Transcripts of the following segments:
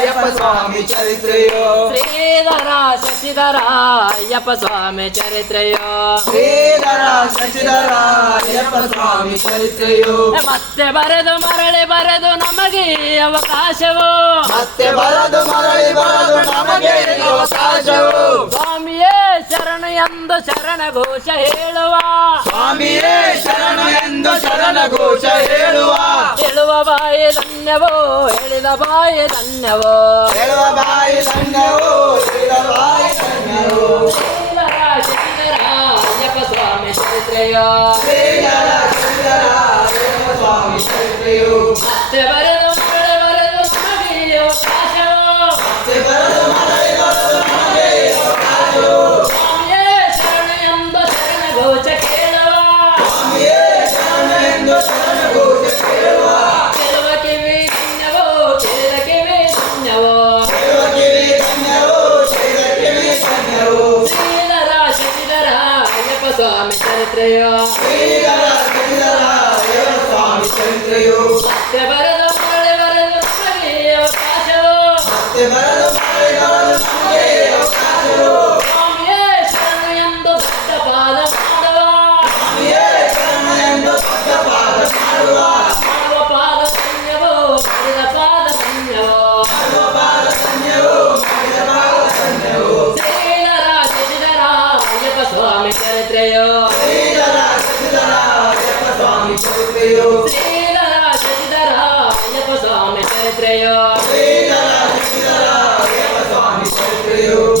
ಅಯ್ಯಪ್ಪ ಸ್ವಾಮಿ ಚರಿತ್ರೆಯೋ? ಶ್ರೀಧರ ಶಶಿಧರ ಅಯ್ಯಪ್ಪ ಸ್ವಾಮಿ ಚರಿತ್ರೆಯೋ? ಶ್ರೀಧರ ಶಶಿಧರ ಅಯ್ಯಪ್ಪ ಸ್ವಾಮಿ ಚರಿತ್ರೆಯೋ? ಮತ್ತೆ ಬರೆದು ಮರಳಿ ಬರೆದು ನಮಗೆ ಅವಕಾಶವು? ಮತ್ತೆ ಬರೆದು ಮರಳಿ ಬರೆದು ನಮಗೆ ಅವಕಾಶವು? ಸ್ವಾಮಿಯೇ ಶರಣ ಎಂದು ಶರಣ ಘೋಷ ಹೇಳುವ. ಸ್ವಾಮಿಯೇ ಶರಣ ಎಂದು ಶರಣ ಘೋಷ ಹೇಳುವ ಹೇಳುವ ಬಾಯಿ ಧನ್ಯವೋ ಹೇಳಿದ ಬಾಯಿ ಧನ್ಯವೋ ಹೇಳುವ ಬಾಯಿ ಧನ್ಯವೋ ಹೇಳಿದ ಬಾಯಿ ಧನ್ಯವೋ ಅಯ್ಯಪ್ಪ ಸ್ವಾಮಿ ಚರಿತ್ರೆಯ ಸ್ವಾಮಿ ಚರಿತ್ರೆಯೋ ಮತ್ತೆ ಬರ స్వామి చరిత్రయో. స్వామి చరిత్రయో సత్యభరత అవకాశం Deus.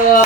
うな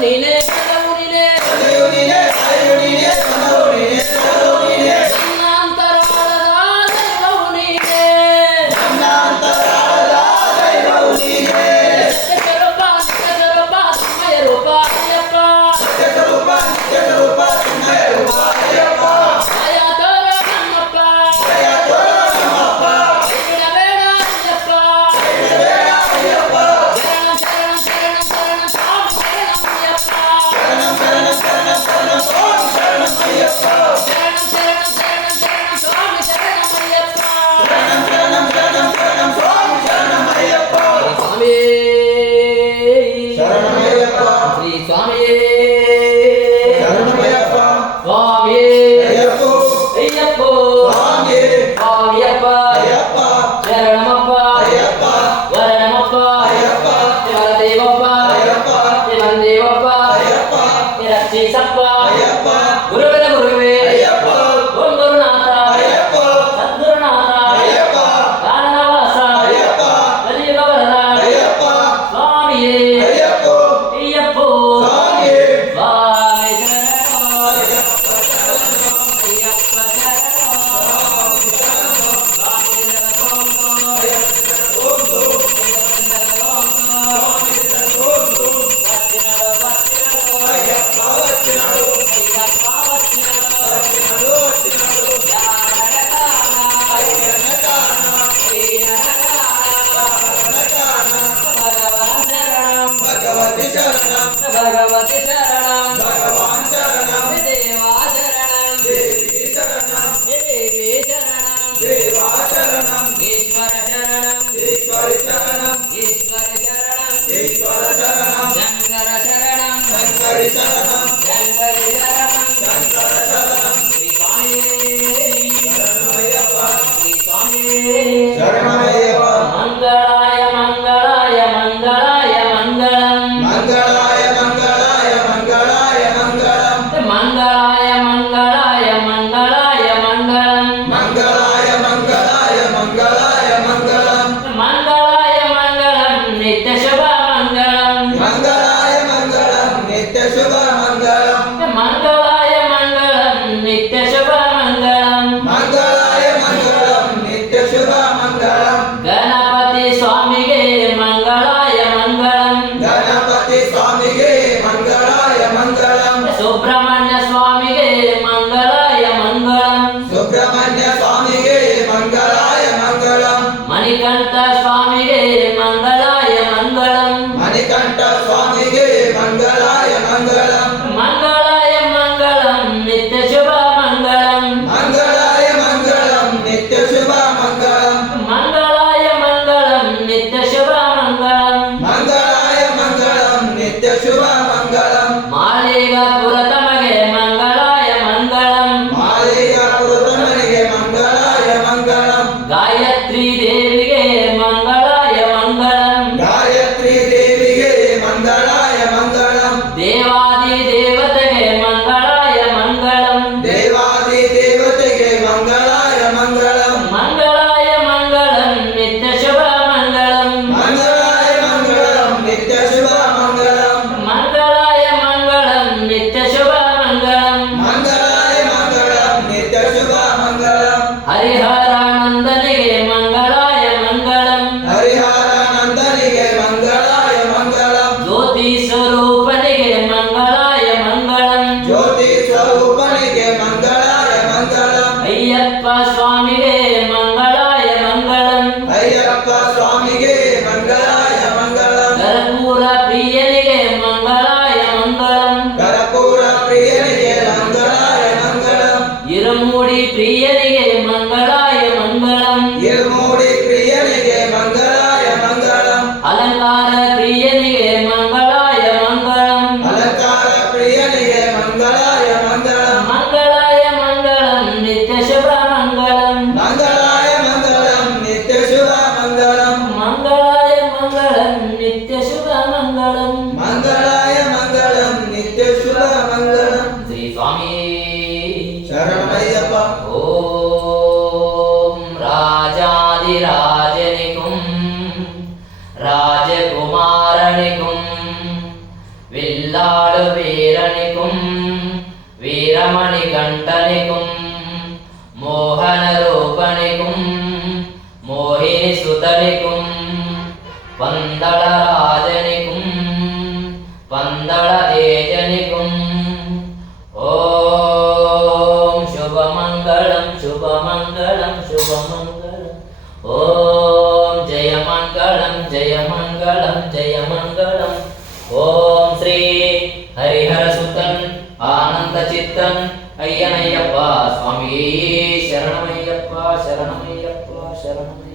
தலையுனிலே தலையுனிலே até que ajudar. Yeah. वीरमणिकं वीरमणिकण्टनिकुं मोहनरूपणिकुं मोहिनीसुतनिकुं पन्दळराजनिकुं पन्दळतेजनिकुं ॐ शुभमङ्गलं शुभमङ्गलं शुभमङ्गलम् ॐ जयमङ्गलं जयमङ्गलं जयमङ्गलम् ॐ ఆనంద అయ్యనయ్యప్ప స్వామి శరణమయ్యప్ప శరణమయ్యప్ప శరణమయ్య